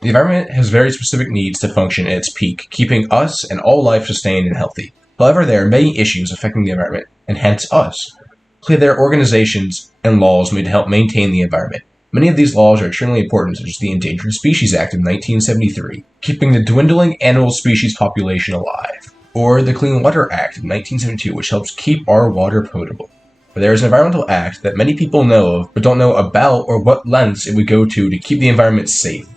The environment has very specific needs to function at its peak, keeping us and all life sustained and healthy. However, there are many issues affecting the environment, and hence us. Clearly, there are organizations and laws made to help maintain the environment. Many of these laws are extremely important, such as the Endangered Species Act of 1973, keeping the dwindling animal species population alive, or the Clean Water Act of 1972, which helps keep our water potable. But there is an environmental act that many people know of but don't know about or what lengths it would go to keep the environment safe.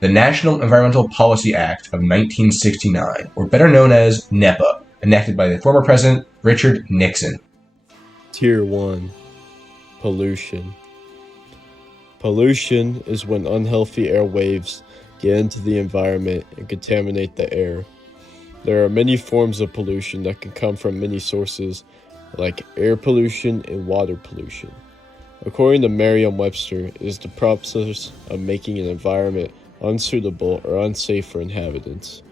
The National Environmental Policy Act of 1969, or better known as NEPA, enacted by the former President Richard Nixon. Tier 1. Pollution. Pollution is when unhealthy air waves get into the environment and contaminate the air. There are many forms of pollution that can come from many sources, like air pollution and water pollution. According to Merriam-Webster, it is the process of making an environment unsuitable or unsafe for inhabitants.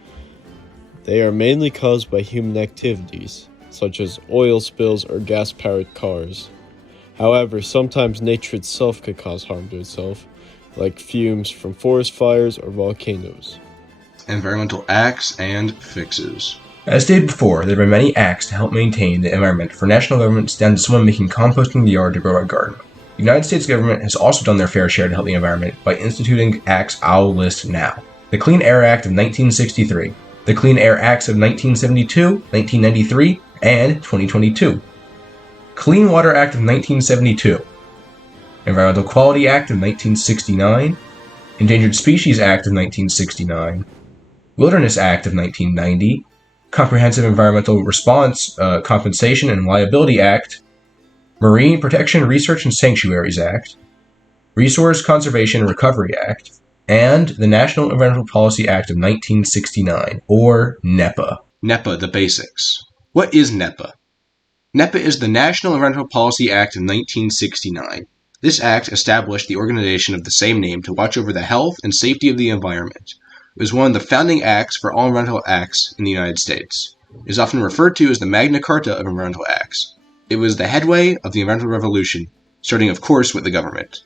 They are mainly caused by human activities, such as oil spills or gas-powered cars. However, sometimes nature itself could cause harm to itself, like fumes from forest fires or volcanoes. Environmental acts and fixes. As stated before, there have been many acts to help maintain the environment, from national governments down to someone making composting in the yard to grow a garden. The United States government has also done their fair share to help the environment by instituting acts I'll list now. The Clean Air Act of 1963, the Clean Air Acts of 1972, 1993, and 2022. Clean Water Act of 1972, Environmental Quality Act of 1969, Endangered Species Act of 1969, Wilderness Act of 1990, Comprehensive Environmental Response, Compensation and Liability Act, Marine Protection, Research and Sanctuaries Act, Resource Conservation and Recovery Act, and the National Environmental Policy Act of 1969, or NEPA. NEPA, the basics. What is NEPA? NEPA is the National Environmental Policy Act of 1969. This act established the organization of the same name to watch over the health and safety of the environment. It was one of the founding acts for all environmental acts in the United States. It is often referred to as the Magna Carta of environmental acts. It was the headway of the environmental revolution, starting of course with the government.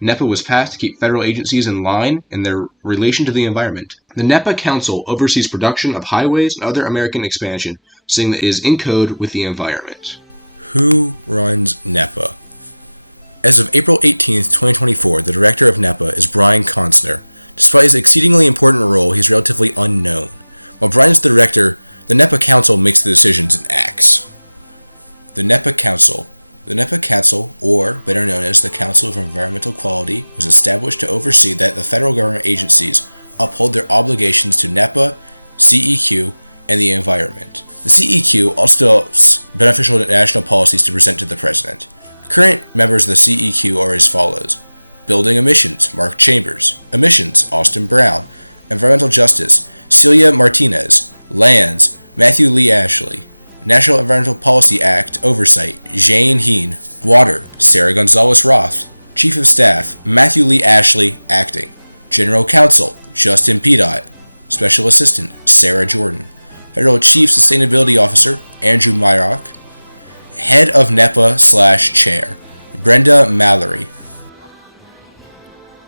NEPA was passed to keep federal agencies in line in their relation to the environment. The NEPA Council oversees production of highways and other American expansion, saying that it is in code with the environment.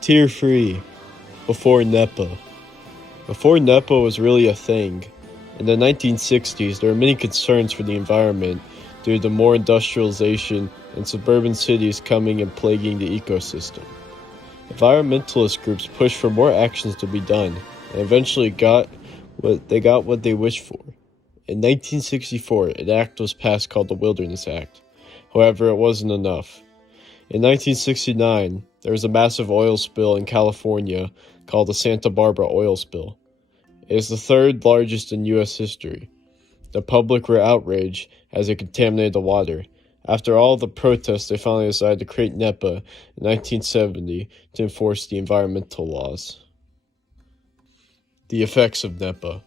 Tier 3. Before NEPA. Before NEPA was really a thing. In the 1960s, there were many concerns for the environment due to more industrialization and suburban cities coming and plaguing the ecosystem. Environmentalist groups pushed for more actions to be done, and eventually got what they wished for. In 1964, an act was passed called the Wilderness Act. However, it wasn't enough. In 1969, there was a massive oil spill in California called the Santa Barbara oil spill. It is the third largest in U.S. history. The public were outraged as it contaminated the water. After all the protests, they finally decided to create NEPA in 1970 to enforce the environmental laws. The effects of NEPA.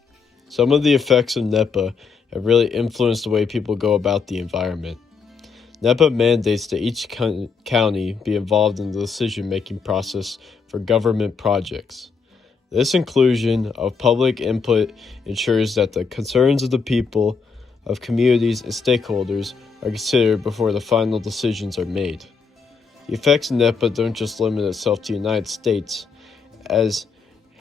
Some of the effects of NEPA have really influenced the way people go about the environment. NEPA mandates that each county be involved in the decision-making process for government projects. This inclusion of public input ensures that the concerns of the people, of communities, and stakeholders are considered before the final decisions are made. The effects of NEPA don't just limit itself to the United States, as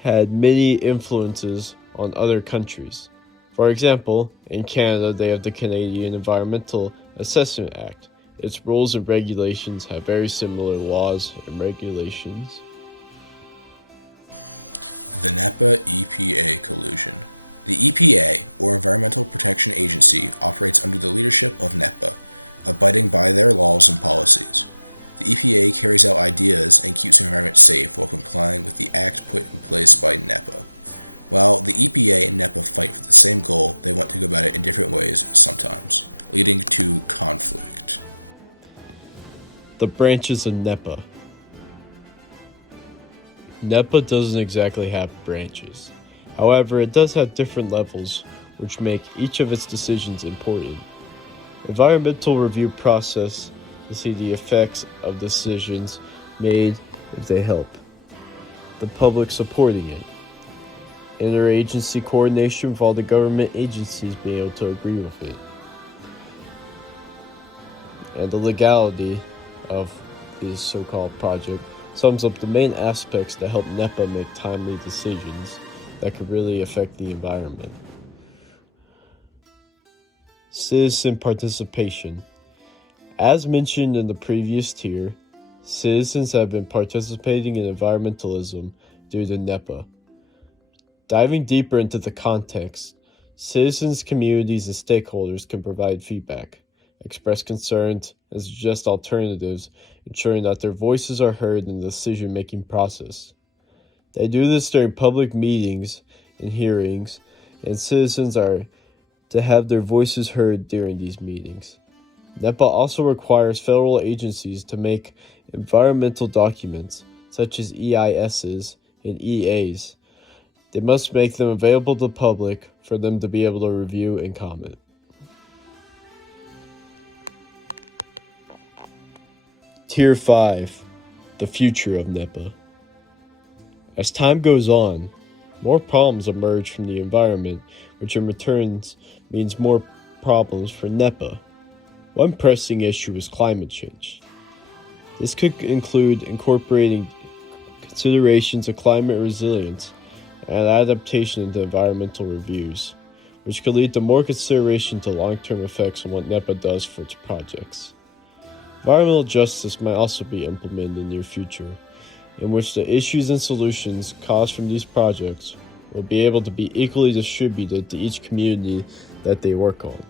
had many influences on other countries. For example, in Canada, they have the Canadian Environmental Assessment Act. Its rules and regulations have very similar laws and regulations. The branches of NEPA. NEPA doesn't exactly have branches. However, it does have different levels, which make each of its decisions important. Environmental review process to see the effects of decisions made if they help. The public supporting it. Interagency coordination with all the government agencies being able to agree with it. And the legality of this so-called project sums up the main aspects that help NEPA make timely decisions that could really affect the environment. Citizen participation. As mentioned in the previous tier, citizens have been participating in environmentalism due to NEPA. Diving deeper into the context, citizens, communities, and stakeholders can provide feedback, express concerns, and suggest alternatives, ensuring that their voices are heard in the decision-making process. They do this during public meetings and hearings, and citizens are to have their voices heard during these meetings. NEPA also requires federal agencies to make environmental documents, such as EISs and EAs. They must make them available to the public for them to be able to review and comment. Tier 5. The future of NEPA. As time goes on, more problems emerge from the environment, which in return means more problems for NEPA. One pressing issue is climate change. This could include incorporating considerations of climate resilience and adaptation into environmental reviews, which could lead to more consideration to long-term effects on what NEPA does for its projects. Environmental justice might also be implemented in the near future, in which the issues and solutions caused from these projects will be able to be equally distributed to each community that they work on.